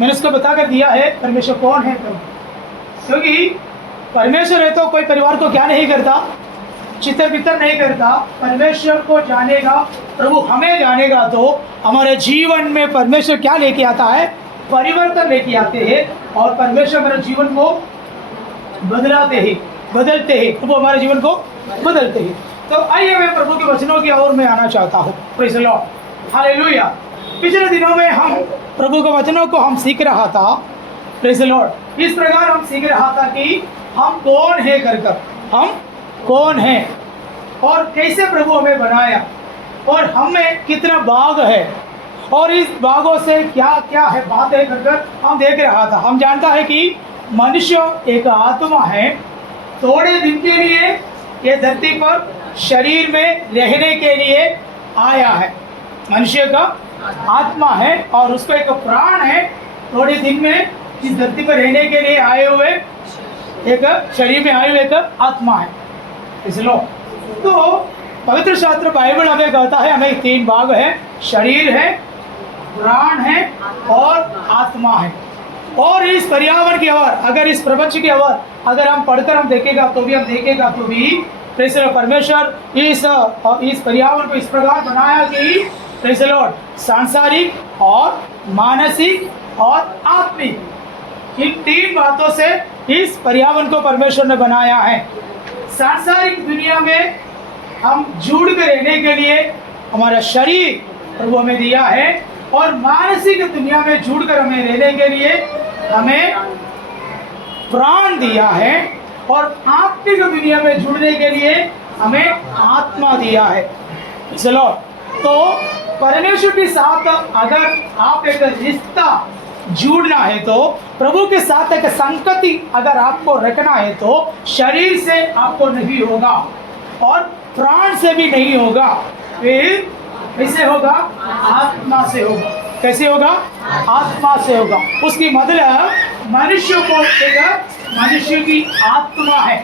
मैंने उसको बताकर दिया है परमेश्वर कौन है प्रभु, क्योंकि परमेश्वर है तो कोई परिवार को क्या नहीं करता, चितर बितर नहीं करता। परमेश्वर को जानेगा प्रभु, हमें जानेगा तो हमारे जीवन में परमेश्वर क्या लेके आता है, परिवर्तन लेके आते हैं, और परमेश्वर हमारे जीवन को बदलते हैं, प्रभु हमारे जीवन को बदलते हैं। तो आइए मैं प्रभु के वचनों की ओर में आना चाहता हूँ। Praise the Lord, hallelujah. पिछले दिनों में हम प्रभु के वचनों को हम सीख रहा था। प्रेज़ द लॉर्ड, इस प्रकार हम सीख रहा था कि हम कौन है कर हम कौन है और कैसे प्रभु हमें बनाया, और हमें कितना भाग है, और इस भागों से क्या क्या है बातें कर हम देख रहा था। हम जानता है कि मनुष्य एक आत्मा है, थोड़े दिन के लिए ये धरती पर शरीर में रहने के लिए आया है। मनुष्य का आत्मा है और उसका एक प्राण है, थोड़े दिन में इस धरती पर रहने के लिए आए हुए एक शरीर में आए हुए एक आत्मा है। इसलिए तो पवित्र शास्त्र बाइबल हमें कहता है हमें 3 भाग है, शरीर है, प्राण है और आत्मा है। और इस पर्यावरण की ओर, अगर इस प्रपंच की ओर अगर हम पढ़कर हम देखेगा तो भी प्रेज़ द लॉर्ड, परमेश्वर इस पर्यावरण को इस प्रकार बनाया कि प्रेज़ द लॉर्ड, सांसारिक और मानसिक और आत्मिक, इन 3 बातों से इस पर्यावरण को परमेश्वर ने बनाया है। सांसारिक दुनिया में हम जुड़ कर रहने के लिए हमारा शरीर प्रभु हमें दिया है, और मानसिक दुनिया में जुड़कर हमें रहने के लिए हमें प्राण दिया है, और आत्मिक दुनिया में जुड़ने के लिए हमें आत्मा दिया है। चलो, तो परमेश्वर के साथ अगर आप एक रिश्ता जुड़ना है तो, प्रभु के साथ एक संगति अगर आपको रखना है तो शरीर से आपको नहीं होगा और प्राण से भी नहीं होगा, फिर कैसे होगा? आत्मा से होगा। कैसे होगा? आत्मा से होगा। उसकी मतलब मनुष्य को एक मनुष्य की आत्मा है।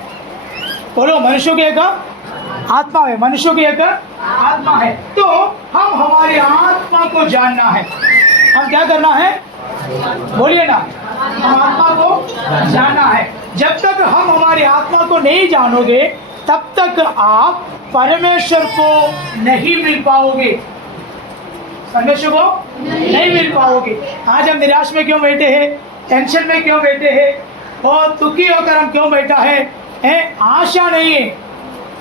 बोलो, मनुष्य की एक आत्मा है, मनुष्य की एक आत्मा है। तो हम हमारी आत्मा को जानना है। हम क्या करना है? बोलिए ना, हम आत्मा को जानना है। जब तक हम हमारी आत्मा को नहीं जानोगे तब तक आप परमेश्वर को नहीं मिल पाओगे, परमेश्वर को नहीं मिल पाओगे। आज हम निराश में क्यों बैठे हैं, टेंशन में क्यों बैठे हैं, और दुखी होकर हम क्यों बैठा है? आशा नहीं है।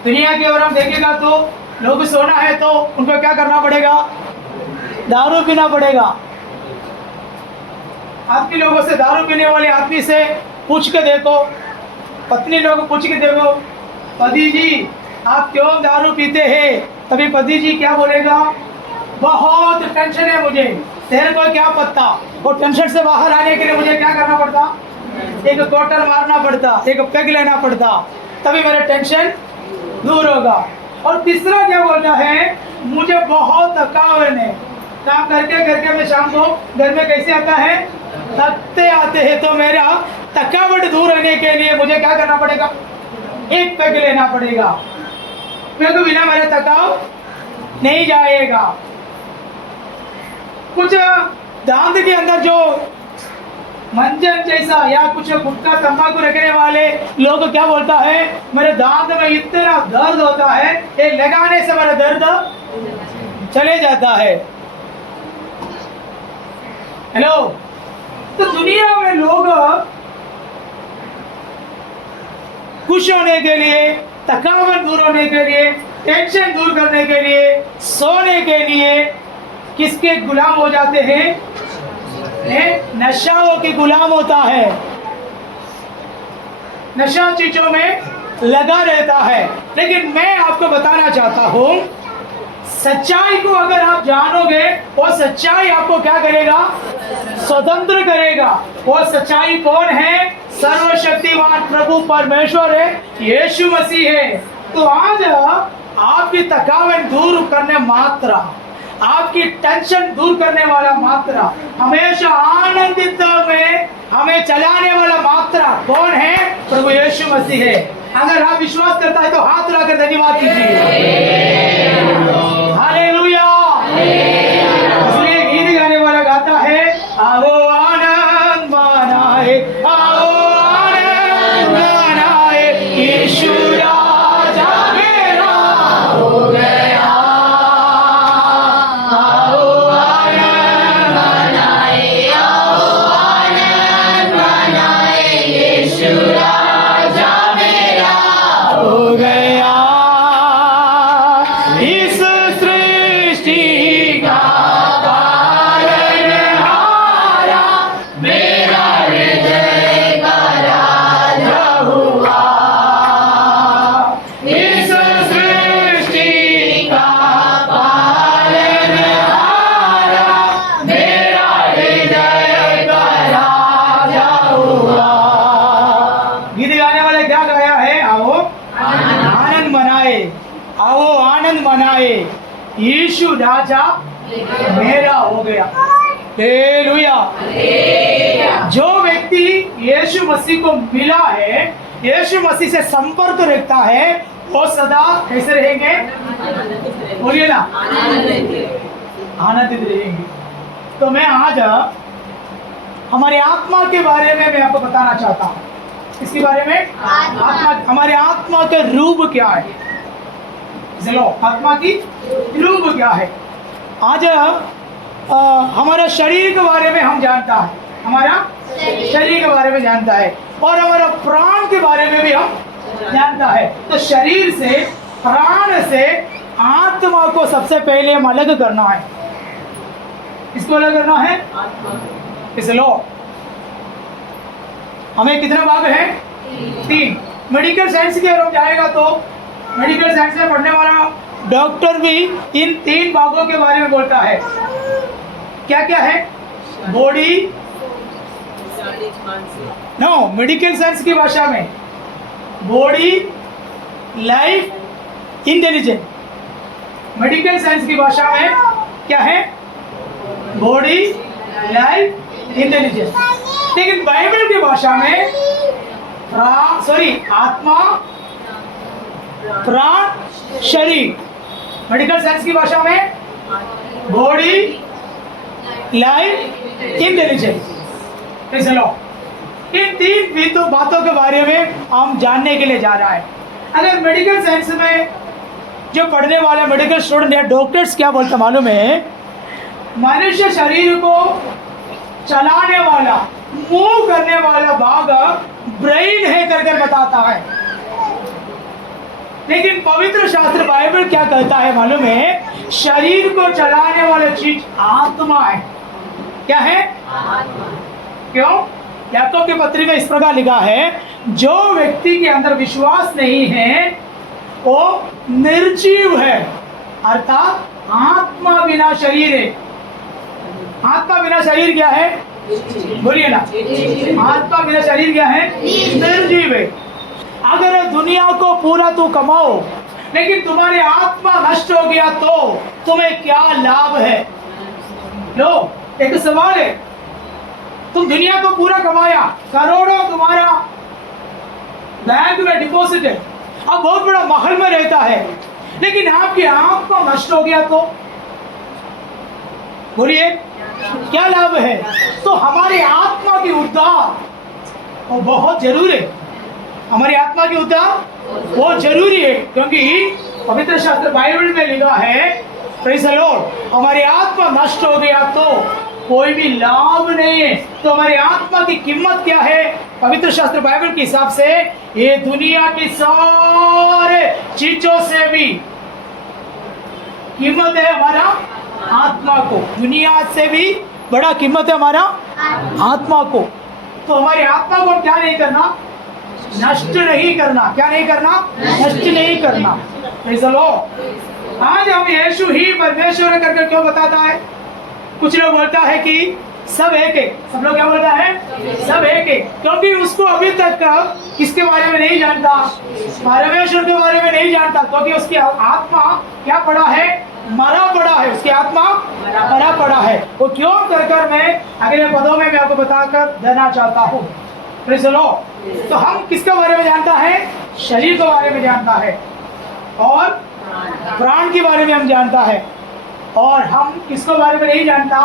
दुनिया की ओर हम देखेगा तो लोग सोना है तो उनको क्या करना पड़ेगा? दारू पीना पड़ेगा। आदमी लोगों से, दारू पीने वाले आदमी से पूछ के देखो, पत्नी लोग पूछ के देखो, पति जी आप क्यों दारू पीते हैं? तभी पति जी क्या बोलेगा? बहुत टेंशन है मुझे। तेरे को क्या पता? वो टेंशन से बाहर आने के लिए मुझे क्या करना पड़ता? एक क्वार्टर मारना पड़ता, एक पैग लेना पड़ता, तभी मेरा टेंशन दूर होगा। और तीसरा क्या बोलता है? मुझे बहुत थकान है, काम करके करके मैं शाम को घर में कैसे आता है? थकते आते हैं। तो मेरा थकावट दूर रहने के लिए मुझे क्या करना पड़ेगा? एक पैग लेना पड़ेगा। पैग बिना मेरा थकाव नहीं जाएगा। कुछ दांत के अंदर जो मंजन जैसा या कुछ गुटखा तंबाकू रखने वाले लोग क्या बोलता है? मेरे दांत में इतना दर्द होता है, ये लगाने से मेरा दर्द चले जाता है। हेलो, तो दुनिया में लोग खुश होने के लिए, थकावट दूर होने के लिए, टेंशन दूर करने के लिए, सोने के लिए किसके गुलाम हो जाते हैं? नशाओं के गुलाम होता है। नशा चीजों में लगा रहता है। लेकिन मैं आपको बताना चाहता हूं, सच्चाई को अगर आप जानोगे, वो सच्चाई आपको क्या करेगा? स्वतंत्र करेगा। वो सच्चाई कौन है? सर्वशक्तिमान प्रभु परमेश्वर है, यीशु मसीह है। तो आज आपकी थकावट दूर करने मात्रा, आपकी टेंशन दूर करने वाला मात्रा, हमेशा आनंदित में हमें चलाने वाला मात्रा कौन है? प्रभु यीशु मसीह है। अगर आप विश्वास करता है तो हाथ उठाकर धन्यवाद कीजिए। हालेलुया। इसलिए गीत गाने वाला गाता है, आवो आनंद यीशु राजा मेरा हो गया। हालेलुया। जो व्यक्ति यीशु मसीह को मिला है, यीशु मसीह से संपर्क रखता है, वो सदा कैसे रहेंगे? बोलिए ना, आनंदित रहेंगे। तो मैं आज हमारे आत्मा के बारे में मैं आपको बताना चाहता हूँ। इसके बारे में आत्मा, हमारे आत्मा के रूप क्या है? चलो, आत्मा की रूप क्या है? आज हमारा शरीर के बारे में हम जानता है, हमारा शरीर के बारे में जानता है, और हमारा प्राण के बारे में भी हम जानता है। तो शरीर से, प्राण से आत्मा को सबसे पहले हम अलग करना है। इसको अलग करना है। इसलो हमें कितने भाग हैं? 3। मेडिकल साइंस की ओर जाएगा तो मेडिकल साइंस में पढ़ने वाला डॉक्टर भी इन 3 भागों के बारे में बोलता है। क्या क्या है? बॉडी, नो, मेडिकल साइंस की भाषा में body, life, intelligence. Medical science की भाषा में क्या है? Body, life, intelligence. लेकिन बाइबल की भाषा में आत्मा, प्राण, शरीर। मेडिकल साइंस की भाषा में बॉडी, लाइफ, इंटेलिजेंस। चलो, इन 3 बातों के बारे में हम जानने के लिए जा रहा है। अगर मेडिकल साइंस में जो पढ़ने वाले मेडिकल स्टूडेंट या डॉक्टर्स क्या बोलते मालूम है? मनुष्य शरीर को चलाने वाला, मूव करने वाला भाग ब्रेन है करके बताता है। लेकिन पवित्र शास्त्र बाइबल क्या कहता है मालूम है? शरीर को चलाने वाली चीज आत्मा है। क्या है? क्यों? याकूब की पत्री में इस प्रकार लिखा है, जो व्यक्ति के अंदर विश्वास नहीं है वो निर्जीव है, अर्थात आत्मा बिना शरीर है। आत्मा बिना शरीर क्या है? बोलिए ना, आत्मा बिना शरीर क्या है? निर्जीव है। अगर दुनिया को पूरा तू कमाओ लेकिन तुम्हारी आत्मा नष्ट हो गया तो तुम्हें क्या लाभ है? लो, एक सवाल है। तुम दुनिया को पूरा कमाया, करोड़ों तुम्हारा बैंक में डिपॉजिट है, अब बहुत बड़ा महल में रहता है, लेकिन आपकी आत्मा नष्ट हो गया तो बोलिए क्या लाभ है? तो हमारी आत्मा की उद्धार वो बहुत जरूरी है। हमारी आत्मा की उद्धार बहुत जरूरी है, क्योंकि पवित्र शास्त्र बाइबल में लिखा है, प्रेज़ द लॉर्ड, हमारी आत्मा नष्ट हो गया तो कोई भी लाभ नहीं है। तो हमारी आत्मा की कीमत क्या है? पवित्र शास्त्र बाइबल के हिसाब से ये दुनिया की सारे चीजों से भी कीमत है हमारा आत्मा को। दुनिया से भी बड़ा कीमत है हमारा आत्मा को। तो हमारी आत्मा को क्या नहीं करना? नष्ट नहीं करना। क्या नहीं करना? नष्ट नहीं करना। Praise the Lord. आज हम यीशु ही परमेश्वर करके क्यों बताता है? कुछ लोग बोलता है कि सब एक है। सब लोग क्या बोलता है? सब एक है, क्योंकि उसको अभी तक किसके बारे में नहीं जानता? परमेश्वर के बारे में नहीं जानता, क्योंकि उसकी आत्मा क्या पड़ा है? मरा पड़ा है। उसकी आत्मा मरा पड़ा है। वो क्यों कर मैं अगले पदों में मैं आपको बताकर देना चाहता हूँ। Praise the Lord. तो हम किसके बारे में जानता है? शरीर के बारे में जानता है, और प्राण के बारे में हम जानता है, और हम किसके बारे में नहीं जानता?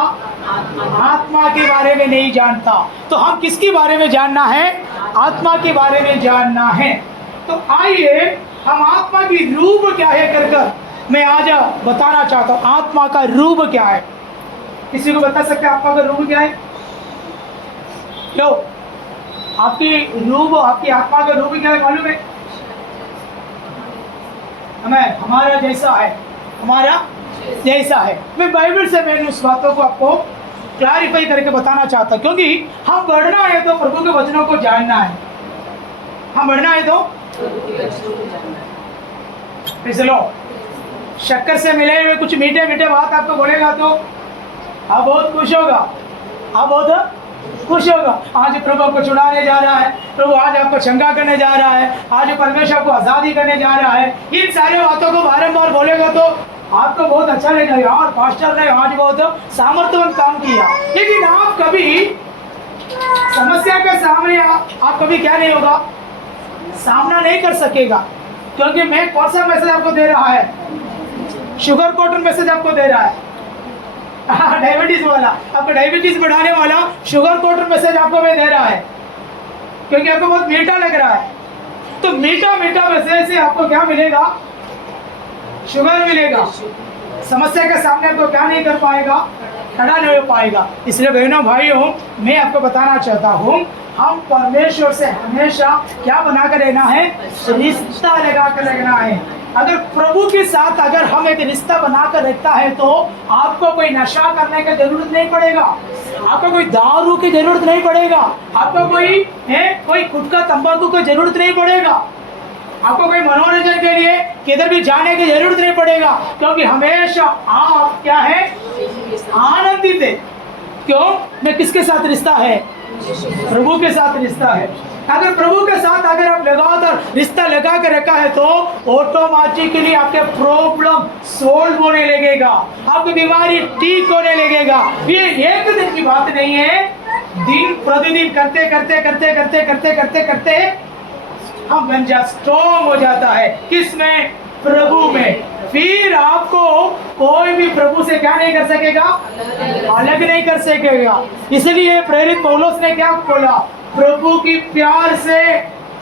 आत्मा के बारे में नहीं जानता। तो हम किसके बारे में जानना है? आत्मा के बारे में जानना है। तो आइए हम आत्मा की रूप क्या है कर मैं आज बताना चाहता हूँ। आत्मा का रूप क्या है? किसी को बता सकते हैं आत्मा का रूप क्या है? लो, आपकी रूप, आपकी आत्मा का रूप क्या है मालूम है? हमें हमारा जैसा है, हमारा जैसा है। मैं बाइबल से मैंने उस बातों को आपको क्लैरिफाई करके बताना चाहता हूँ, क्योंकि हम बढ़ना है तो प्रभु के वचनों को जानना है। हम बढ़ना है तो चलो, शक्कर से मिले हुए कुछ मीठे मीठे बात आपको बोलेगा तो आप बहुत खुश होगा। आप बहुत खुश होगा। आज प्रभु आपको छुड़ाने जा रहा है, प्रभु आज आपको चंगा करने जा रहा है, आज परमेश्वर को आज़ादी करने जा रहा है। इन सारी बातों को बारंबार बोलेगा तो आपको बहुत अच्छा लगेगा यार, पास्टर ने आज बहुत सामर्थ्यवान काम किया, लेकिन आप कभी समस्या के सामने आप कभी क्या नहीं होगा, सामना नहीं कर सकेगा। क्योंकि मैं कौन सा मैसेज आपको दे रहा है, शुगर कोटेड मैसेज आपको दे रहा है, डायबिटीज वाला, आपको डायबिटीज बढ़ाने वाला शुगर कोटेड मैसेज आपको मैं दे रहा है, क्योंकि आपको बहुत मीठा लग रहा है। तो मीठा मीठा मैसेज से आपको क्या मिलेगा, शुगर मिलेगा। समस्या के सामने आपको क्या नहीं कर पाएगा, खड़ा नहीं हो पाएगा। इसलिए बहनों भाइयों, मैं आपको बताना चाहता हूँ, हम परमेश्वर से हमेशा क्या बना कर रहना है, रिश्ता लगा कर रखना है। अगर प्रभु के साथ अगर हम एक रिश्ता बनाकर रखता है तो आपको कोई नशा करने की जरूरत नहीं पड़ेगा, आपको कोई दारू की जरूरत नहीं पड़ेगा, आपको कोई गुटखा तंबाकू की जरूरत नहीं पड़ेगा, आपको कोई मनोरंजन के लिए किधर भी जाने की जरूरत नहीं पड़ेगा, क्योंकि हमेशा आप क्या है, आनंदित है। क्यों? मैं किसके साथ रिश्ता है, प्रभु के साथ रिश्ता है। अगर प्रभु के साथ अगर आप लगातार रिश्ता लगा कर रखा है तो ऑटोमेटिकली आपके प्रॉब्लम सोल्व होने लगेगा, आपकी बीमारी ठीक होने लगेगा। ये एक दिन की बात नहीं है, दिन प्रतिदिन करते करते करते करते करते करते करते हम बन जा स्ट्रॉन्ग हो जाता है। किसमें? प्रभु में। फिर आपको कोई भी प्रभु से क्या नहीं कर सकेगा, अलग नहीं कर सकेगा। इसलिए प्रेरित पौलुस ने क्या बोला, प्रभु की प्यार से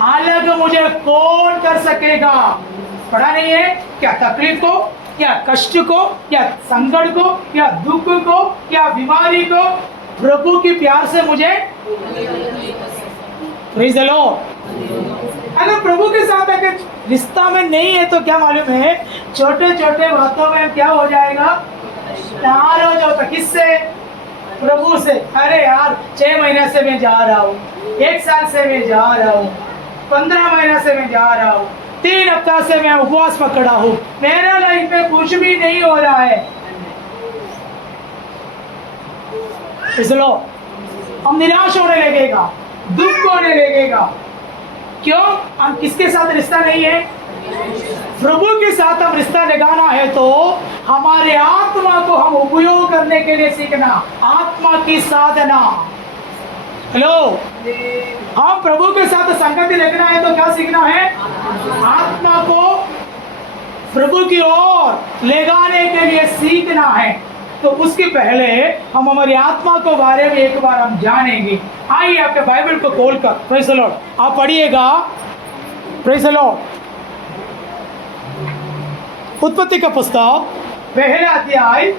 अलग मुझे कौन कर सकेगा। पढ़ा नहीं है क्या, तकलीफ को या कष्ट को या संकट को या दुख को या बीमारी को प्रभु की प्यार से मुझे, प्रेज़ द लॉर्ड। अगर प्रभु के साथ अगर रिश्ता में नहीं है तो क्या मालूम है, छोटे छोटे बातों में क्या हो जाएगा, नाराज होता। किससे? प्रभु से। अरे यार 6 महीने से मैं जा रहा हूँ, 1 साल से मैं जा रहा हूँ, 15 महीने से मैं जा रहा हूँ, 3 हफ्ता से मैं उपवास पकड़ा हूँ, मेरा लाइफ में कुछ भी नहीं हो रहा है। इसलिए हम निराश होने लगेगा, दुख होने लगेगा। क्यों? हम किसके साथ रिश्ता नहीं है, प्रभु के साथ हम रिश्ता लगाना है तो हमारे आत्मा को हम उपयोग करने के लिए सीखना, आत्मा की साधना। हेलो, हम प्रभु के साथ संगति लगना है तो क्या सीखना है, आत्मा को प्रभु की ओर ले जाने के लिए सीखना है। तो उसके पहले हम हमारी आत्मा को बारे में एक बार हम जानेंगे। आइए आपके बाइबल को खोलकर, प्रेज़ द लॉर्ड, आप पढ़िएगा, प्रेज़ द लॉर्ड, उत्पत्ति का पुस्तक पहला अध्याय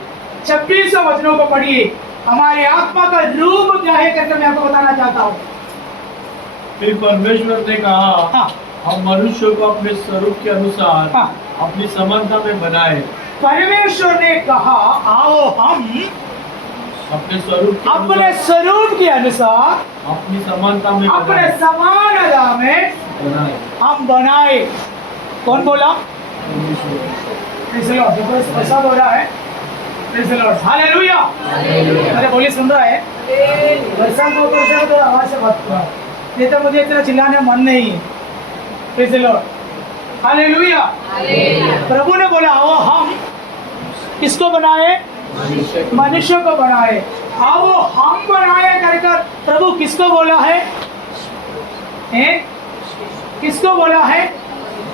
26 वचनों को पढ़िए। हमारी आत्मा का रूप क्या है करके मैं आपको बताना चाहता हूँ। फिर परमेश्वर ने कहा, हाँ, हम मनुष्य को अपने स्वरूप के अनुसार हाँ, अपनी समानता में बनाए। परमेश्वर ने कहा, आओ हम अपने स्वरूप के अनुसार अपनी समानता में अपने समानता में बनाए। हम बनाए। कौन बोला? ऐसा बोल रहा है, हालेलुया। अरे बोलिए, सुन रहा है? वर्षा को तो आवाज से बात करो, नहीं तो मुझे इतना चिल्लाने मन नहीं है। Praise the Lord, hallelujah. प्रभु ने बोला, आओ हम किसको बनाए, मनुष्य को बनाए। आओ हम बनाए कर प्रभु किसको बोला है, किसको बोला है?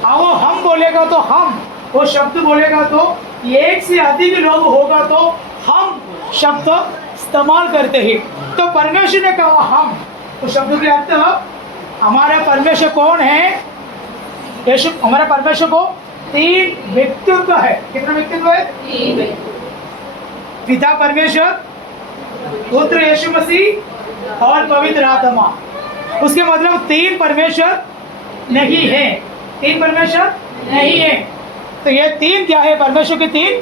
आओ हम बोलेगा तो हम, वो शब्द बोलेगा तो एक से अधिक लोग होगा तो हम शब्द इस्तेमाल करते हैं। तो परमेश्वर ने कहा हम, उस शब्द के अर्थ, हमारा परमेश्वर कौन है? यीशु। हमारे परमेश्वर को 3 व्यक्तित्व है। कितना व्यक्तित्व है? 3। पिता परमेश्वर, पुत्र यीशु मसीह और पवित्र आत्मा। उसके मतलब 3 परमेश्वर नहीं है, 3 परमेश्वर नहीं है। तो ये 3 क्या है? परमेश्वर के 3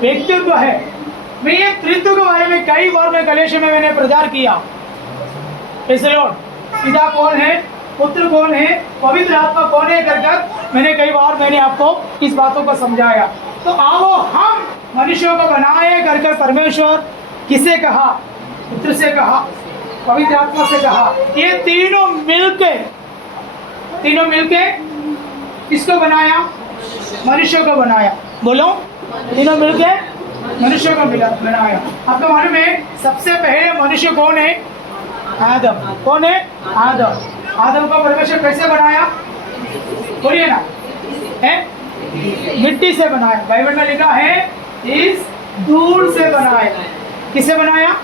व्यक्तित्व है। मैं ये त्रित्व के बारे में कई बार मैं गलेशिया में मैंने प्रचार किया। पिता कौन है, पुत्र कौन है, पवित्र आत्मा कौन है कर मैंने कई बार मैंने आपको इस बातों को समझाया। तो आओ हम मनुष्यों को बनाए कर परमेश्वर किसे कहा? पुत्र से कहा, पवित्र आत्मा से कहा। ये तीनों मिलके किसको बनाया? मनुष्य को बनाया। बोलो, तीनों मिलके मनुष्य को मिला बनाया। आपको मालूम है सबसे पहले मनुष्य कौन है? आदम। कौन है? आदम। आदम को परमेश्वर कैसे बनाया? बोलिए ना, है मिट्टी से बनाया। बाइबल में लिखा है इस धूल से बनाया। किससे बनाया?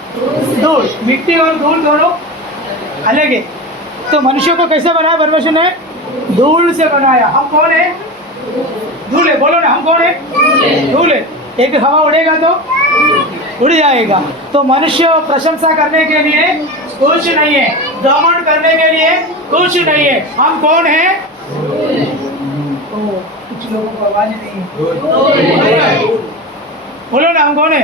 धूल। मिट्टी और धूल दोनों अलग है। तो मनुष्य को कैसे बनाया परमेश्वर ने? धूल से बनाया। हम कौन है? धूल है। बोलो ना, हम कौन है? धूल है। एक हवा उड़ेगा तो उड़ जाएगा। तो मनुष्य प्रशंसा करने के लिए कुछ नहीं है, घमंड करने के लिए कुछ नहीं है। हम कौन है? कुछ लोगों को आवाज नहीं है। बोलो ना, हम कौन है?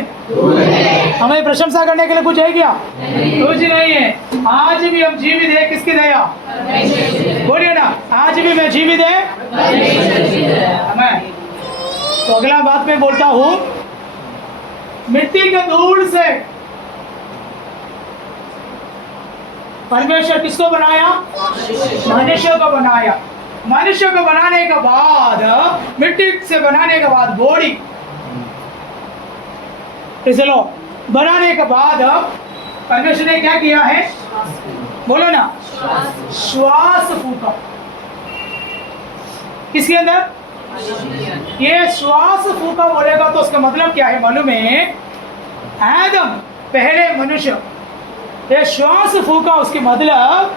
हमें प्रशंसा करने के लिए कुछ है क्या? कुछ नहीं है। आज भी हम जीवित है, किसकी दया? बोलिए ना, आज भी मैं जीवित है हमें। तो अगला बात मैं बोलता हूँ, मिट्टी के धूल से परमेश्वर किसको बनाया? मनुष्य को बनाया। मनुष्य को बनाने के बाद, मिट्टी से बनाने के बाद बॉडी, चलो बनाने के बाद परमेश्वर ने क्या किया है? बोलो ना, श्वास फूका। किसके अंदर? ये श्वास फूका बोलेगा तो उसका मतलब क्या है मालूम है? आदम पहले मनुष्य, ये श्वास फूका, उसके मतलब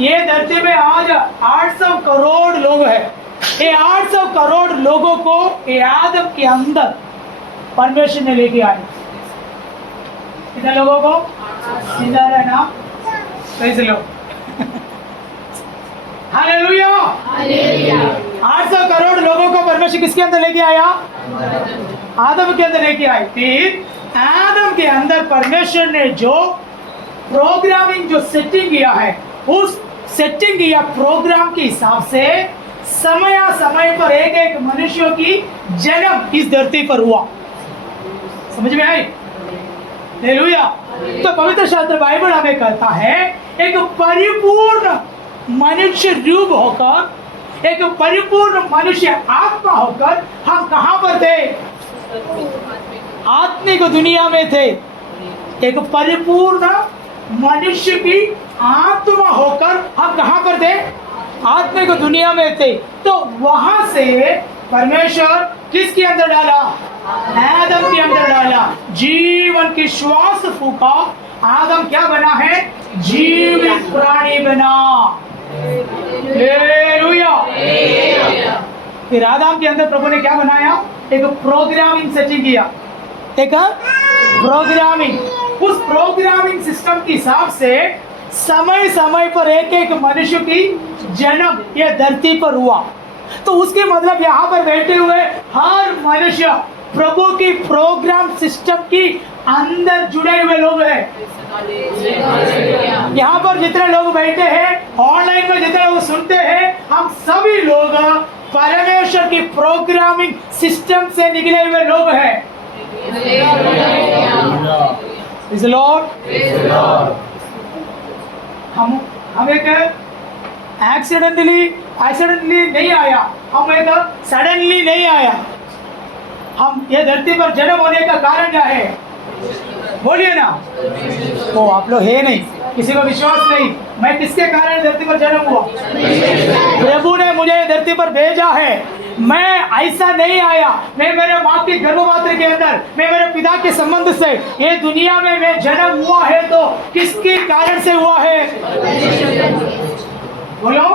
ये धरती में आज 800 करोड़ लोग हैं। ये 800 करोड़ लोगों को ये आदम के अंदर परमेश्वर ने लेके आए। कितने लोगों को? इधर है ना, कैसे लोग? हालेलुया। 800 करोड़ लोगों को परमेश्वर किसके अंदर लेके आया? आदम के अंदर लेके आए। फिर आदम के अंदर परमेश्वर ने जो प्रोग्रामिंग, जो सेटिंग किया है, उस सेटिंग या प्रोग्राम के हिसाब से समय समय पर एक एक मनुष्य की जन्म इस धरती पर हुआ। समझ में आई? हालेलुया। तो पवित्र शास्त्र बाइबल हमें कहता है एक परिपूर्ण मनुष्य रूप होकर, एक परिपूर्ण मनुष्य आत्मा होकर हम कहां पर थे? आत्मिक दुनिया में थे। एक परिपूर्ण मनुष्य की आत्मा होकर हम कहां पर थे? आत्मिक दुनिया में थे। तो वहां से परमेश्वर किसके अंदर डाला? आदम के अंदर डाला। जीवन की श्वास फूका, आदम क्या बना है? जीवित प्राणी बना। हालेलुया। फिर आदम के अंदर प्रभु ने क्या बनाया? एक प्रोग्रामिंग सेटिंग किया। एक प्रोग्रामिंग, उस प्रोग्रामिंग सिस्टम के हिसाब से समय समय पर एक एक मनुष्य की जन्म ये धरती पर हुआ। तो उसके मतलब यहाँ पर बैठे हुए हर मनुष्य प्रभु की प्रोग्राम सिस्टम की अंदर जुड़े हुए लोग हैं। यहाँ पर जितने लोग बैठे हैं, ऑनलाइन में जितने लोग सुनते हैं, हम सभी लोग परमेश्वर की प्रोग्रामिंग सिस्टम से निकले हुए लोग हैं। Praise the Lord. हम एक एक्सीडेंटली नहीं आया, हम एक सडनली नहीं आया। हम ये धरती पर जन्म होने का कारण क्या है? बोलिए ना। तो आप लोग है नहीं, किसी को विश्वास नहीं। मैं किसके कारण धरती पर जन्म हुआ? प्रभु ने मुझे धरती पर भेजा है। मैं ऐसा नहीं आया, मैं मेरे माँ की गर्भपात्र के अंदर, मैं मेरे पिता के संबंध से ये दुनिया में मैं जन्म हुआ है। तो किसके कारण से हुआ है? बोलो।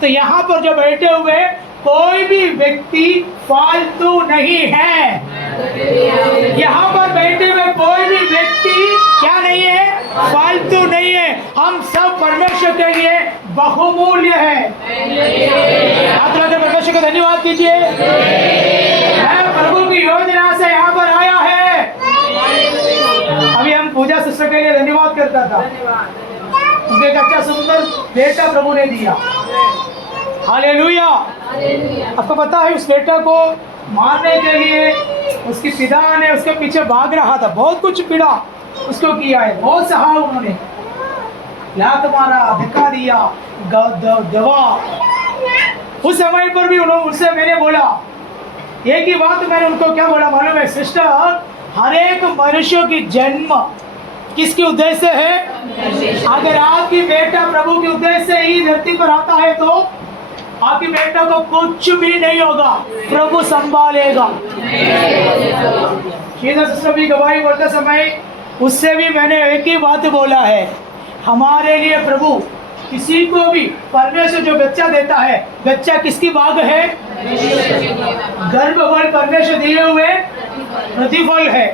तो यहाँ पर जो बैठे हुए कोई भी व्यक्ति फालतू नहीं है। यहाँ पर बैठे हुए कोई भी व्यक्ति क्या नहीं है? फालतू नहीं है। हम सब परमेश्वर के लिए बहुमूल्य है। आप लोग परमेश्वर को धन्यवाद कीजिए। मैं प्रभु की योजना से यहाँ पर आया है। अभी हम पूजा सिस्टर के लिए धन्यवाद करता था। उनके एक अच्छा सुंदर बेटा प्रभु ने दिया। हालेलुया। आपको पता है उस बेटा को मारने के लिए उसके पिता ने उसके पीछे भाग रहा था। बहुत कुछ पीड़ा उसको किया है, बहुत सहा उन्होंने, लात मारा, धक्का दिया, दवा। उस समय पर भी उन्होंने, उससे मैंने बोला एक ही बात मैंने उनको क्या बोला मालूम है सिस्टर, हर एक मनुष्य की जन्म किसके उद्देश्य से है? अगर आपकी बेटा प्रभु के उद्देश्य से ही धरती पर आता है तो आपकी बेटा को कुछ भी नहीं होगा, प्रभु संभालेगा। सिस्टर भी गवाही बोलते समय उससे भी मैंने एक ही बात बोला है, हमारे लिए प्रभु किसी को भी परमेश्वर जो बच्चा देता है, बच्चा किसकी बाग है? गर्भफल परमेश्वर दिए हुए प्रतिफल है।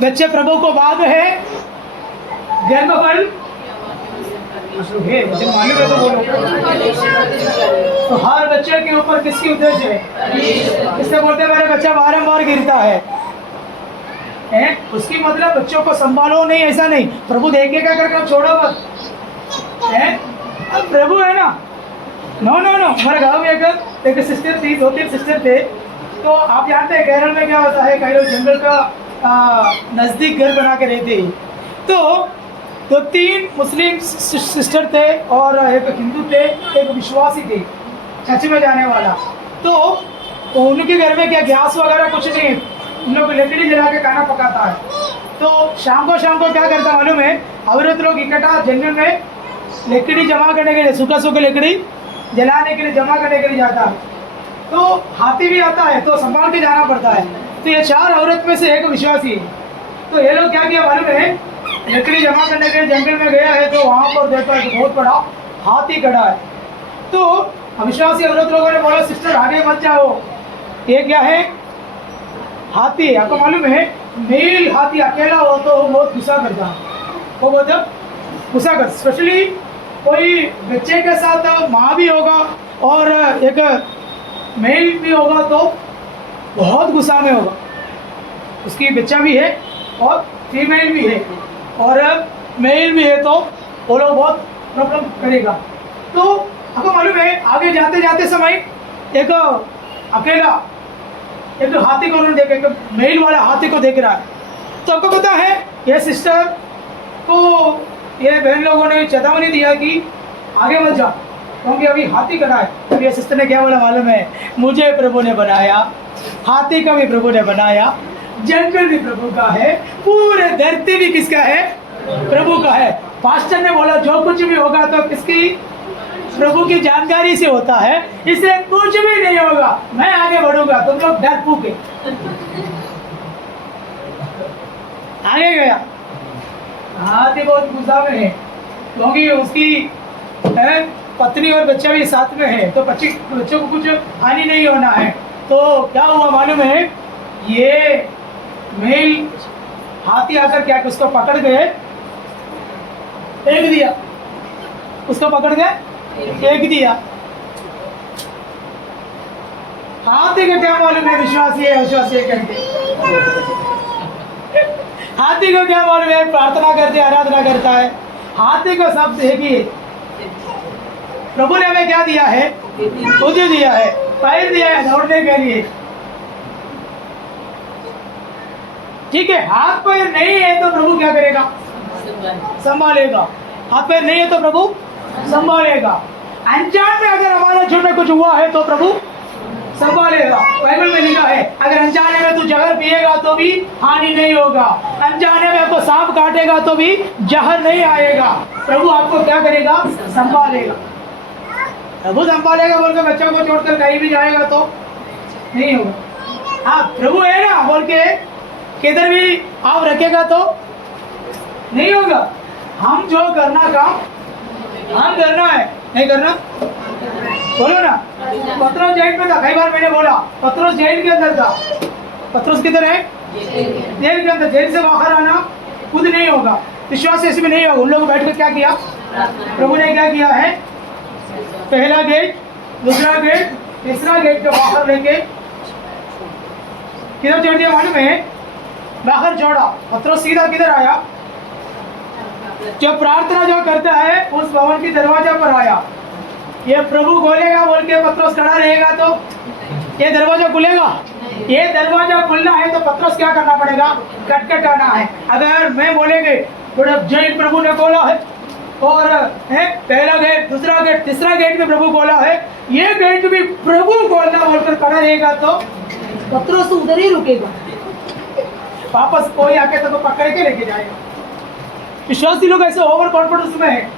बच्चे प्रभु को बाग है, गर्भफल मालूम है तो बोलो। तो हर बच्चे के ऊपर किसकी उद्देश्य है? इससे बोलते हैं मेरा बच्चा बारंबार गिरता है उसकी मतलब बच्चों को संभालो नहीं, ऐसा नहीं, प्रभु देखेगा करके छोड़ो मत है। अब प्रभु है ना, नो नो नो। हमारे गाँव में एक सिस्टर थी, 2-3 सिस्टर थे। तो आप जानते हैं केरल में क्या होता है, कई लोग जंगल का नज़दीक घर बना के रहते हैं। तो 2-3 मुस्लिम सिस्टर थे और एक हिंदू थे, एक विश्वासी थे चर्च में जाने वाला। तो उनके घर में क्या गैस वगैरह कुछ नहीं, उन लोग लकड़ी जला के खाना पकाता है। तो शाम को क्या करता मालूम है, औरत लोग इकट्ठा जंगल में लकड़ी जमा करने के लिए, सूखा लकड़ी जलाने के लिए जमा करने के लिए जाता है। तो हाथी भी आता है तो संभाल के जाना पड़ता है। तो ये 4 औरत में से एक विश्वासी है। तो ये लोग क्या किया मालूम है, लकड़ी जमा करने के लिए जंगल में गया है तो वहाँ पर देखा है बहुत बड़ा हाथी खड़ा है। तो अविश्वासी औरत लोगों ने बोला सिस्टर आगे मत जाओ, ये क्या है? हाथी है। आपको मालूम है मेल हाथी अकेला हो तो वो बहुत गुस्सा करता है, वो बहुत गुस्सा कर, स्पेशली कोई बच्चे के साथ माँ भी होगा और एक मेल भी होगा तो बहुत गुस्सा में होगा। उसकी बच्चा भी है और फीमेल भी है और मेल भी है तो वो लोग बहुत प्रॉब्लम करेगा। तो आपको मालूम है आगे जाते जाते समय एक अकेला एक हाथी को उन्होंने देखा, एक मेल वाला हाथी को देख रहा है। तो आपको पता है ये सिस्टर को ये बहन लोगों ने चेतावनी दिया कि आगे मत जाओ क्योंकि अभी हाथी खड़ा है। तब ये सिस्टर ने क्या बोला मालूम है, मुझे प्रभु ने बनाया, हाथी का भी प्रभु ने बनाया, जंगल भी प्रभु का है, पूरे धरती भी किसका है? प्रभु का है। पास्टर ने बोला जो कुछ भी होगा तो किसकी? प्रभु की जानकारी से होता है, इससे कुछ भी नहीं होगा, मैं आगे बढ़ूंगा, तुम लोग डरपोक है। आगे गया, हाथी बहुत गुस्सा में है क्योंकि उसकी पत्नी और बच्चा भी साथ में है, तो बच्चों को कुछ हानि नहीं होना है। तो क्या हुआ मालूम है, ये मेल हाथी आकर क्या उसको पकड़ गए, फेंक दिया, उसको पकड़ गए फेंक दिया। हाथी का क्या मालूम है विश्वासी है अविश्वासी है करके? हाथी को क्या मालूम है प्रार्थना करते आराधना करता है? हाथी को सब देखिए, प्रभु ने हमें क्या दिया है? बुद्धि दिया है, पैर दिया है दौड़ने के लिए, ठीक है। हाथ पैर नहीं है तो प्रभु क्या करेगा? संभालेगा। हाथ पैर नहीं है तो प्रभु संभालेगा। अनजान में अगर हमारा जीवन में कुछ हुआ है तो प्रभु संभालेगा। बाइबल में लिखा है अगर अनजाने में तू जहर पिएगा तो भी हानि नहीं होगा, अनजाने में आपको सांप काटेगा तो भी जहर नहीं आएगा। प्रभु आपको क्या करेगा? संभालेगा। प्रभु संभालेगा बोल के बच्चों को छोड़कर कहीं भी जाएगा तो नहीं होगा। हाँ प्रभु है ना बोल के किधर भी आप रखेगा तो नहीं होगा। हम जो करना काम हम करना है, नहीं करना बोलो ना। पत्रोस जेल में था, कई बार मैंने बोला पत्रोस जेल के अंदर था। पत्रोस किधर है? जेल के अंदर। जेल से बाहर आना खुद नहीं होगा, विश्वास ऐसे में नहीं होगा। उन लोगों बैठ कर क्या किया? प्रभु ने क्या किया है? पहला गेट, दूसरा गेट, तीसरा गेट के बाहर लेके किधर छोड़ दिया मालूम है? बाहर छोड़ा। पत्रोस सीधा किधर आया? जो प्रार्थना जो करता है उस भवन की दरवाजा पर आया। ये प्रभु खोलेगा बोल के पत्रोस खड़ा रहेगा तो ये दरवाजा खुलेगा? ये दरवाजा खुलना है तो पत्रोस क्या करना पड़ेगा? खटखटाना है। अगर मैं बोलेंगे थोड़ा जैन प्रभु ने खोला है, और है पहला गेट, दूसरा गेट, तीसरा गेट भी प्रभु खोला है, ये गेट भी प्रभु खोलना बोलकर खड़ा रहेगा तो पत्रोस तो उधर ही रुकेगा, वापस कोई आके तो पकड़ के लेके जाएगा। विश्वासी लोग ऐसे ओवर कॉन्फिडेंस में है,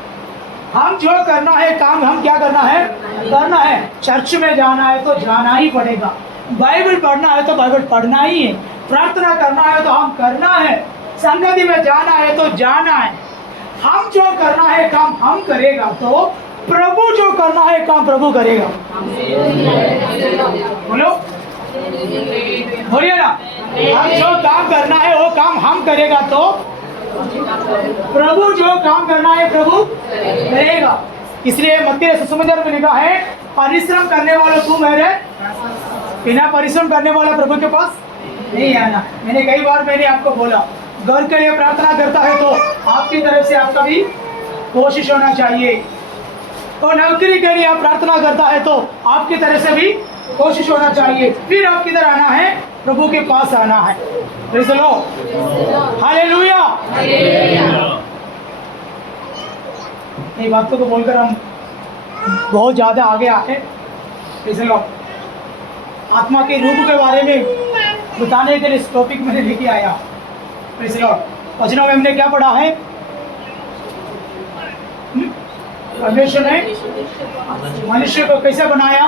हम जो करना है काम हम क्या करना है, चर्च में जाना है तो जाना ही पड़ेगा, बाइबल पढ़ना है तो बाइबल पढ़ना ही है, प्रार्थना करना है तो हम करना है, संगति में जाना है तो जाना है। हम जो करना है काम हम करेगा तो प्रभु जो करना है काम प्रभु करेगा। बोलो, बोलिए ना, हम जो काम करना है वो काम हम करेगा तो प्रभु जो काम करना है प्रभु करेगा। इसलिए मत्ती सुसमाचार में लिखा है, परिश्रम करने वाला तू मेरे, बिना परिश्रम करने वाला प्रभु के पास नहीं आना। मैंने कई बार आपको बोला, घर के लिए प्रार्थना करता है तो आपकी तरफ से आपका भी कोशिश होना चाहिए, और नौकरी के लिए आप प्रार्थना करता है तो आपकी तरफ से भी कोशिश होना चाहिए, फिर आप किधर आना है, प्रभु के पास आना है। Praise the Lord, hallelujah. ये बातों को बोलकर हम बहुत ज़्यादा आगे आए। प्रेज़ द लॉर्ड, आत्मा के रूप के बारे में बताने के लिए इस टॉपिक मैंने लेके आया। प्रेज़ द लॉर्ड, वचनों में हमने क्या पढ़ा है, परमेश्वर ने मनुष्य को कैसे बनाया,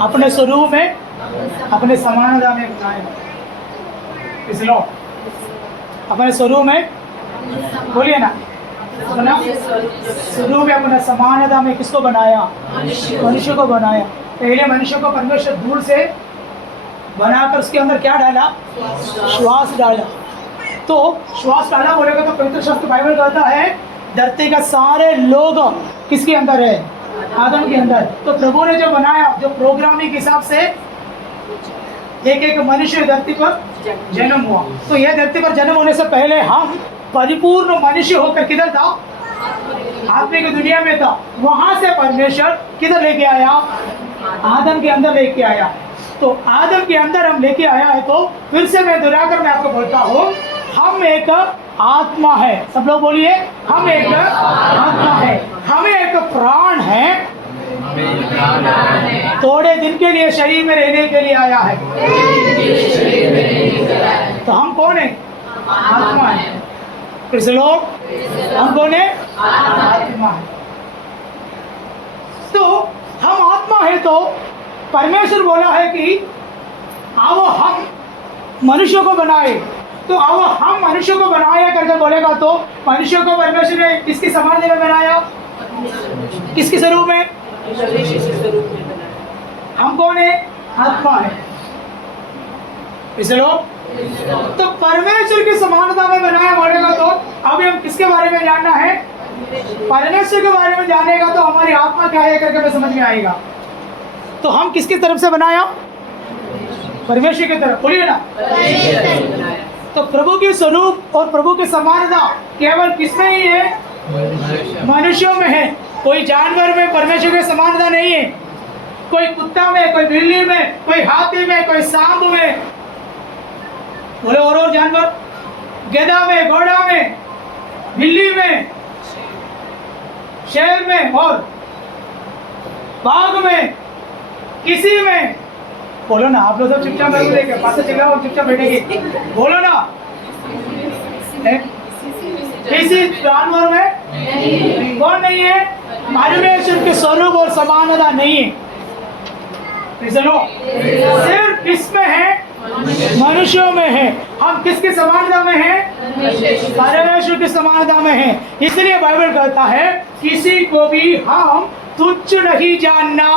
अपने स्वरूप में, अपने समानता में बनाया। प्रेज़ द लॉर्ड, अपने स्वरूप में, बोलिए ना, अपना स्वरूप में, अपने समानता में किसको बनाया, मनुष्य को बनाया। पहले मनुष्य को परमेश्वर दूर से बनाकर उसके अंदर क्या डाला, श्वास डाला। तो श्वास डाला बोलेगा तो पवित्र शास्त्र बाइबल कहता है धरती का सारे लोग किसके अंदर है, आदम के अंदर। तो प्रभु ने जो बनाया, जो प्रोग्रामिंग के हिसाब से एक एक मनुष्य धरती पर जन्म हुआ। तो यह धरती पर जन्म होने से पहले हम परिपूर्ण मनुष्य होकर किधर था, आत्मिक दुनिया में था। वहां से परमेश्वर किधर लेके आया, आदम के अंदर लेके आया। तो आदम के अंदर हम लेके आया है, तो फिर से मैं दोहराकर मैं आपको बोलता हूँ, हम एक आत्मा है। सब लोग बोलिए, हम एक आत्मा है, हमें एक प्राण है, थोड़े दिन के लिए शरीर में रहने के लिए आया है। तो हम कौन है, आत्मा है। प्रेज़ द लॉर्ड, हम कौन है, आत्मा है। तो हम आत्मा है, तो परमेश्वर बोला है कि आओ हम मनुष्य को बनाए। तो आओ हम मनुष्य को बनाया करके बोलेगा तो मनुष्य को परमेश्वर ने किसकी समानता में बनाया, किसके स्वरूप में, हम कौन है, आत्मा है। इसलिए तो परमेश्वर की समानता में बनाया बोलेगा तो अभी हम किसके बारे में जानना है, परमेश्वर के बारे में जानेगा तो हमारी आत्मा क्या है करके हमें समझ में आएगा। तो हम किसकी तरफ से बनाया, परमेश्वर की तरफ, बोलिए ना। तो प्रभु के स्वरूप और प्रभु की समानता केवल किसमें ही है, मनुष्यों में है। कोई जानवर में परमेश्वर की समानता नहीं है, कोई कुत्ता में, कोई बिल्ली में, कोई हाथी में, कोई सांप में, बोले और जानवर, गधा में, घोड़ा में, बिल्ली में, शेर में और बाघ में, किसी में, बोलो ना। आप लोग सब चुपचाप बैठेंगे, पास से चला और चुपचाप बैठेंगे, बोलो ना। किसी जानवर में कौन नहीं है, परमेश्वर के स्वरूप और समानता नहीं है। चलो सिर्फ किसमें है, मनुष्यों में है। हम किसकी समानता में है, परमेश्वर की समानता में है। इसलिए बाइबल कहता है किसी को भी हम तुच्छ नहीं जानना,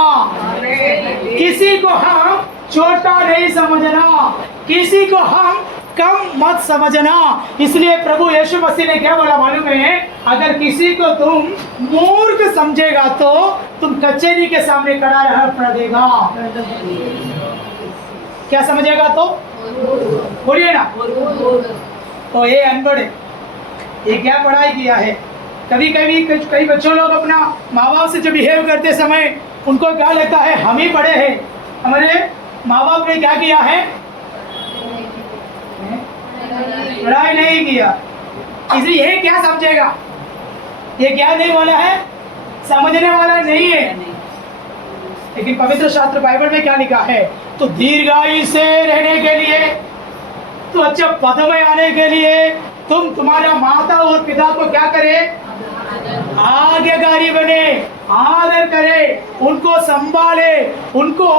किसी को हम छोटा नहीं समझना, किसी को हम कम मत समझना। इसलिए प्रभु यीशु मसीह ने क्या बोला मालूम है, अगर किसी को तुम मूर्ख समझेगा तो तुम कचहरी के सामने खड़ा रह पड़ेगा। क्या समझेगा तो, बोलिए ना। तो ये अनपढ़ है, ये क्या पढ़ाई किया है। कभी कभी कई बच्चों लोग अपना माँ बाप से जो बिहेव करते समय उनको क्या लगता है, हम ही पढ़े हैं, हमारे माँ बाप ने क्या किया है, पढ़ाई नहीं किया। इसलिए ये क्या समझेगा, ये क्या नहीं वाला है, समझने वाला नहीं है। लेकिन पवित्र शास्त्र बाइबल में क्या लिखा है, तो दीर्घायु से रहने के लिए, तो अच्छा पद में आने के लिए तुम तुम्हारा माता और पिता को क्या करे, आज्ञाकारी बने, आदर करे, उनको संभाले, उनको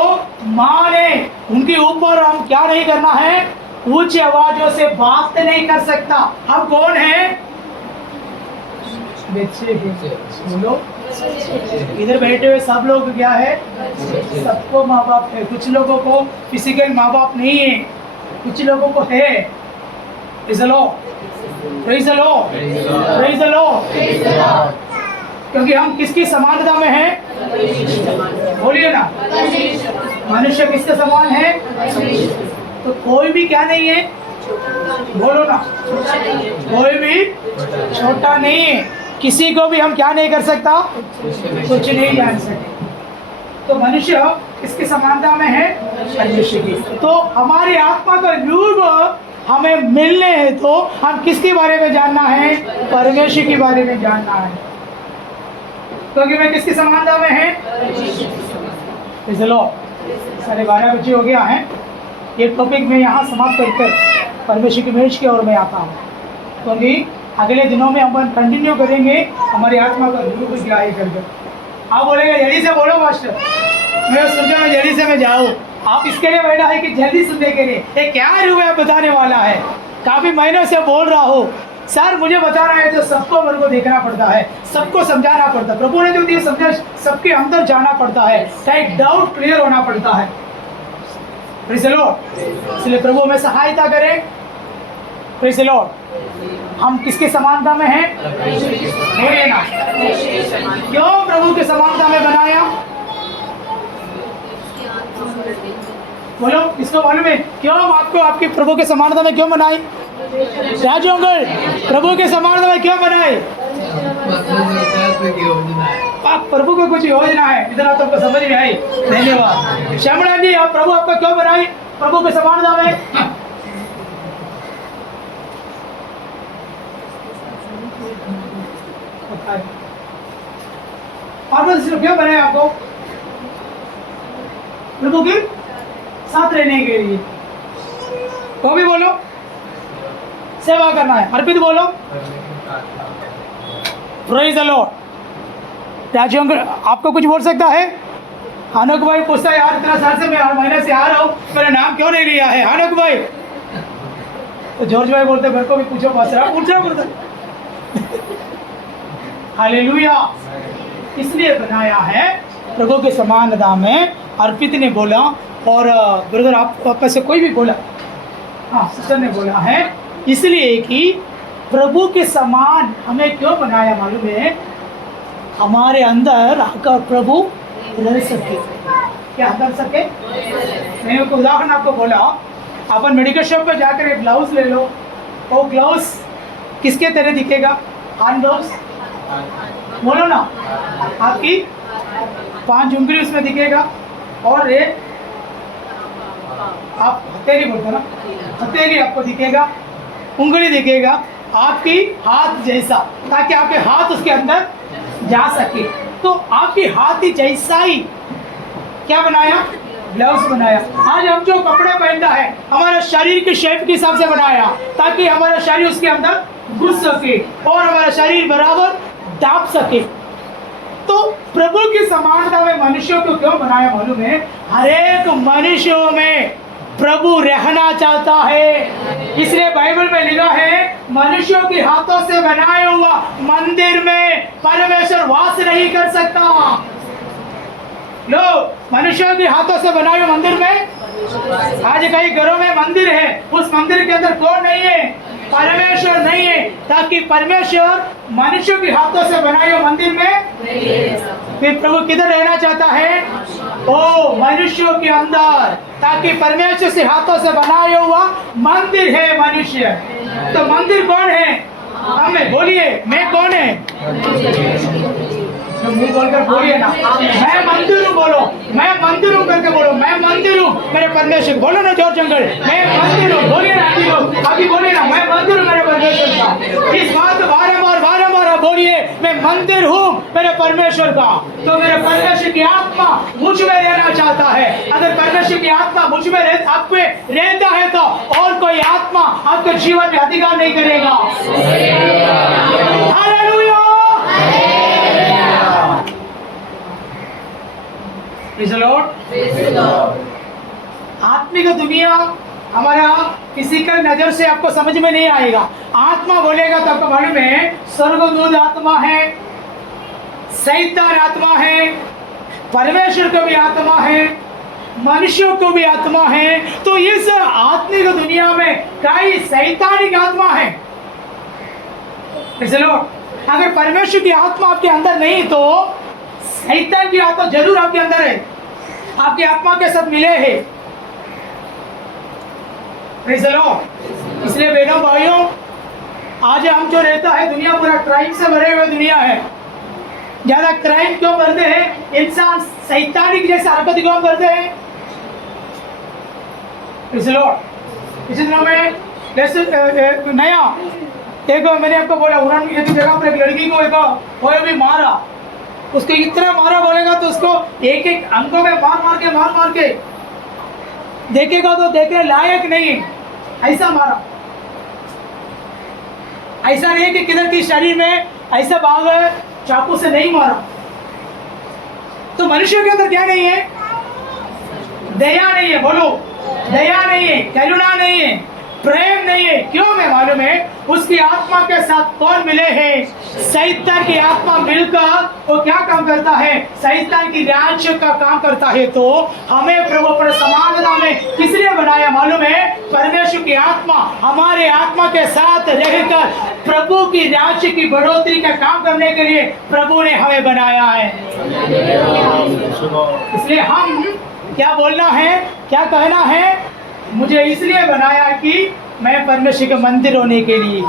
माने। उनके ऊपर हम क्या नहीं करना है, ऊंची आवाजों से बात नहीं कर सकता। हम कौन हैं, बच्चे हैं। बोलो, इधर बैठे हुए सब लोग क्या है, सबको माँ बाप है। कुछ लोगों को फिजिकल माँ बाप नहीं है, कुछ लोगों को है। Praise the Lord, praise the Lord, praise the Lord. क्योंकि हम किसकी समानता में हैं, बोलिए ना, मनुष्य किसके समान है, तो कोई भी क्या नहीं है, बोलो ना, कोई भी छोटा नहीं है। किसी को भी हम क्या नहीं कर सकता, कुछ नहीं जान सकते। तो मनुष्य किसकी समानता में है, परमेश्वर की। तो हमारी आत्मा का युग हमें मिलने हैं तो हम किसके बारे में जानना है, परमेश्वर के बारे में जानना है। क्योंकि मैं किसकी समानता में है, चलो 12:30 बजे हो गया है। ये टॉपिक मैं यहाँ समाप्त कर परमेश्वर की मेज की ओर में आता हूँ, क्योंकि अगले दिनों में हम कंटिन्यू करेंगे हमारी आत्मा का युग क्या है करके। आप बोलेंगे जल्दी से बोलो मास्टर, मैं सुनने में जल्दी से मैं जाऊँ। आप इसके लिए बैठा है कि जल्दी सुनने के लिए, ये क्या रूप बताने वाला है। काफ़ी महीनों से बोल रहा हूँ सर, मुझे बताना है तो सबको मेरे को देखना पड़ता है, सबको समझाना पड़ता है। प्रभु ने जो दिया समझा, सबके अंदर जाना पड़ता है, कहीं डाउट क्लियर होना पड़ता है। Praise the Lord. इसलिए प्रभु हमें सहायता करें। Praise the Lord. हम किसके समानता में हैं, बोलिए ना, क्यों प्रभु के समानता में बनाया, बोलो, किसको मालूम है क्यों आपको आपके प्रभु के समानता में क्यों बनाई, राजू अंकल, प्रभु के समानता में क्यों बनाए, आप प्रभु को कुछ योजना है, इतना तो आपको समझ में आई। धन्यवाद श्यामला जी, आप प्रभु आपको क्यों बनाई प्रभु के समानता में, और सिर्फ क्यों बनाया आपको, प्रभु के साथ रहने के लिए। वो भी बोलो, सेवा करना है। अर्पित बोलो, praise the Lord. Raju uncle आपको कुछ बोल सकता है, हानक भाई पूछता है यार इतना साल से मैं 8 महीने से आ रहा हूँ, मेरा नाम क्यों नहीं लिया है हानक भाई। तो जॉर्ज भाई बोलते मेरे को भी पूछो, पूछना पड़ता। हालेलुया। इसलिए बनाया है प्रभु के समानता में। अर्पित ने बोला और ब्रदर आप से कोई भी बोला, हाँ सिस्टर ने बोला है, इसलिए कि प्रभु के समान हमें क्यों बनाया मालूम है, हमारे अंदर आकर प्रभु रह सके। क्या कर सके, मैं एक उदाहरण आपको बोला, अपन मेडिकल शॉप पे जाकर एक ग्लव्स ले लो, वो ग्लव्स किसके तरह दिखेगा, हैंड ग्लव्स, बोलो ना, आपकी 5 उंगली उसमें दिखेगा, और ये आप हथेली बोलते ना, हथेली आपको दिखेगा, उंगली दिखेगा, आपकी हाथ जैसा, ताकि आपके हाथ उसके अंदर जा सके। तो आपकी हाथ ही जैसा ही क्या बनाया, ग्लव्स बनाया। आज हम जो कपड़े पहनता है हमारे शरीर के शेप के हिसाब से बनाया, ताकि हमारा शरीर उसके अंदर घुस सके और हमारा शरीर बराबर दाप सके। तो प्रभु की समानता में मनुष्यों को क्यों बनाया मालूम है, हर एक मनुष्यों में प्रभु रहना चाहता है। इसलिए बाइबल में लिखा है, मनुष्यों के हाथों से बनाया हुआ मंदिर में परमेश्वर वास नहीं कर सकता। लो, मनुष्यों के हाथों से बनाए हुए मंदिर में, आज कई घरों में मंदिर है, उस मंदिर के अंदर कौन नहीं है, परमेश्वर नहीं है, ताकि परमेश्वर मनुष्यों के हाथों से बनाए हुए मंदिर में, फिर प्रभु किधर रहना चाहता है, ओ मनुष्यों के अंदर, ताकि परमेश्वर से हाथों से बनाया हुआ मंदिर है मनुष्य। तो मंदिर कौन है, हमें बोलिए, मैं कौन है, मुंह बोलकर बोलिए ना, मैं मंदिर हूँ, बोलो मैं मंदिर हूँ करके बोलो, मैं मंदिर हूँ मेरे परमेश्वर, बोलो ना जोर जंगल, मैं मंदिर हूँ, बोलिए ना अभी बोलिए ना, मैं मंदिर हूँ मेरे परमेश्वर का। इस बात बारंबार बोलिए, मैं मंदिर हूँ मेरे परमेश्वर का। तो मेरे परमेश्वर की आत्मा मुझ में रहना चाहता है। अगर परमेश्वर की आत्मा मुझ में आप में रहता है तो और कोई आत्मा आपके जीवन में अधिकार नहीं करेगा। हालेलुया। Praise the Lord. आत्मिक दुनिया हमारा फिजिकल नजर से आपको समझ में नहीं आएगा। आत्मा बोलेगा तो आपको मालूम है स्वर्गदूत आत्मा है, शैतान आत्मा है, परमेश्वर को भी आत्मा है, मनुष्यों को भी आत्मा है। तो इस आत्मिक दुनिया में कई शैतानिक आत्मा है। Praise the Lord. अगर परमेश्वर की आत्मा आपके अंदर नहीं तो शैतान की आत्मा जरूर आपके अंदर है, आपकी आत्मा के साथ मिले है। Praise the Lord. इसलिए बहनों भाइयों, आज हम जो रहता है दुनिया पूरा क्राइम से भरे हुए दुनिया है। ज्यादा क्राइम क्यों करते हैं? इंसान शैतानिक जैसे हरकत क्यों करते हैं? Praise the Lord. इसी दिनों में जैसे नया एक मैंने आपको बोला उड़ान एक जगह पर एक लड़की को एक कोई भी मारा, उसको इतना मारा बोलेगा तो उसको एक एक अंगों में मार मार के देखेगा तो देखने लायक नहीं है, ऐसा मारा। ऐसा नहीं कि किधर की शरीर में ऐसा भाग चाकू से नहीं मारा। तो मनुष्य के अंदर क्या नहीं है? दया नहीं है। बोलो, दया नहीं है, करुणा नहीं है, प्रेम नहीं है। क्यों? मैं मालूम है उसकी आत्मा के साथ कौन मिले हैं? शैतान की आत्मा मिलकर वो क्या काम करता है? शैतान की राज्य का काम करता है। तो हमें प्रभु पर समानता में किसने बनाया मालूम है? परमेश्वर की आत्मा हमारे आत्मा के साथ रहकर प्रभु की राज्य की बढ़ोतरी का काम करने के लिए प्रभु ने हमें बनाया है। इसलिए हम क्या बोलना है, क्या कहना है? मुझे इसलिए बनाया कि मैं परमेश्वर के मंदिर होने के लिए।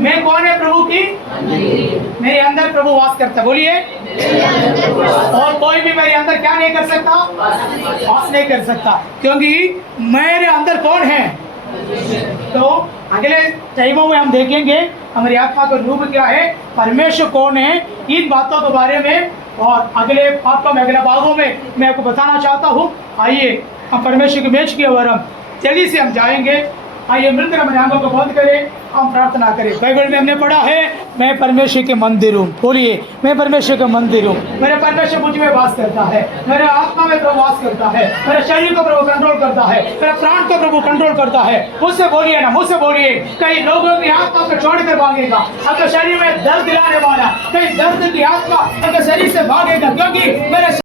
मैं कौन है? प्रभु की। मेरे अंदर प्रभु वास करता। बोलिए। और कोई भी मेरे अंदर क्या नहीं कर सकता? वास नहीं कर सकता, क्योंकि मेरे अंदर कौन है? तो अगले टाइमों में हम देखेंगे हमारी आत्मा का रूप क्या है, परमेश्वर कौन है, इन बातों के बारे में। और अगले पाठों में, अगले भागों में मैं आपको बताना चाहता हूँ। आइए हम परमेश्वर की मेज की ओर हम जल्दी से हम जाएंगे। आइए मिलकर हमारे आंखों को बंद करें, हम प्रार्थना करें। बाइबल में हमने पढ़ा है मैं परमेश्वर के मंदिर हूँ। बोलिए, मैं परमेश्वर का मंदिर हूँ। मेरे परमेश्वर मुझ में वास करता है, मेरे आत्मा में प्रभु वास करता है, मेरे शरीर को प्रभु कंट्रोल करता है, मेरे प्राण को प्रभु कंट्रोल करता है। मुझसे बोलिए ना, मुझसे बोलिए। कई लोगों की आत्मा को छोड़कर भागेगा अगर शरीर में दर्द दिलाने वाला, कई दर्द की आत्मा अगर शरीर से भागेगा, क्योंकि मेरे